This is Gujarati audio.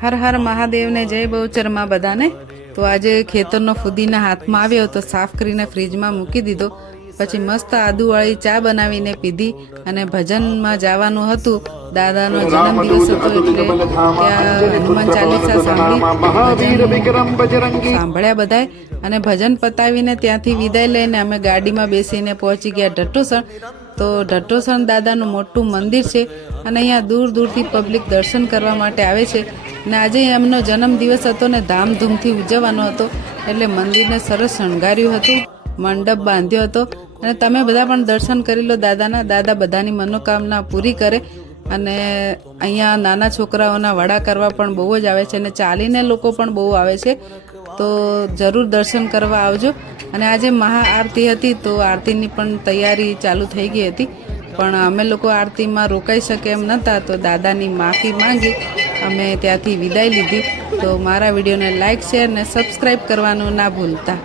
હર હર મહાદેવને જય બહુચરમાં બધાને। તો આજે ખેતરનો ફુદીના હાથમાં આવ્યો તો સાફ કરીને ફ્રીજમાં મૂકી દીધો। પછી મસ્ત આદુવાળી ચા બનાવીને પીધી અને ભજનમાં જવાનું હતું। દાદાનો જન્મદિવસ હતો એટલે ત્યાં હનુમાન ચાલીસા સાંભળ્યા બધાએ અને ભજન પતાવીને ત્યાંથી વિદાય લઈને અમે ગાડીમાં બેસીને પહોંચી ગયા ઢટ્ટોસણ। તો ઢટ્ટોસણ દાદાનું મોટું મંદિર છે અને અહીંયા દૂર દૂરથી પબ્લિક દર્શન કરવા માટે આવે છે। ને આજે એમનો જન્મદિવસ હતો ને ધામધૂમથી ઉજવવાનો હતો એટલે મંદિરને સરસ શણગાર્યું હતું, મંડપ બાંધ્યો હતો અને તમે બધા પણ દર્શન કરી લો દાદાના। દાદા બધાની મનોકામના પૂરી કરે અને અહીંયા નાના છોકરાઓના વડા કરવા પણ બહુ જ આવે છે અને ચાલીને લોકો પણ બહુ આવે છે। તો જરૂર દર્શન કરવા આવજો। અને આજે મહાઆરતી હતી તો આરતીની પણ તૈયારી ચાલુ થઈ ગઈ હતી, પણ અમે લોકો આરતીમાં રોકાઈ શકે એમ નહોતા તો દાદાની માફી માંગી અમે ત્યાંથી વિદાય લીધી। તો મારા વિડીયોને લાઇક, શેર ને સબસ્ક્રાઈબ કરવાનું ના ભૂલતા।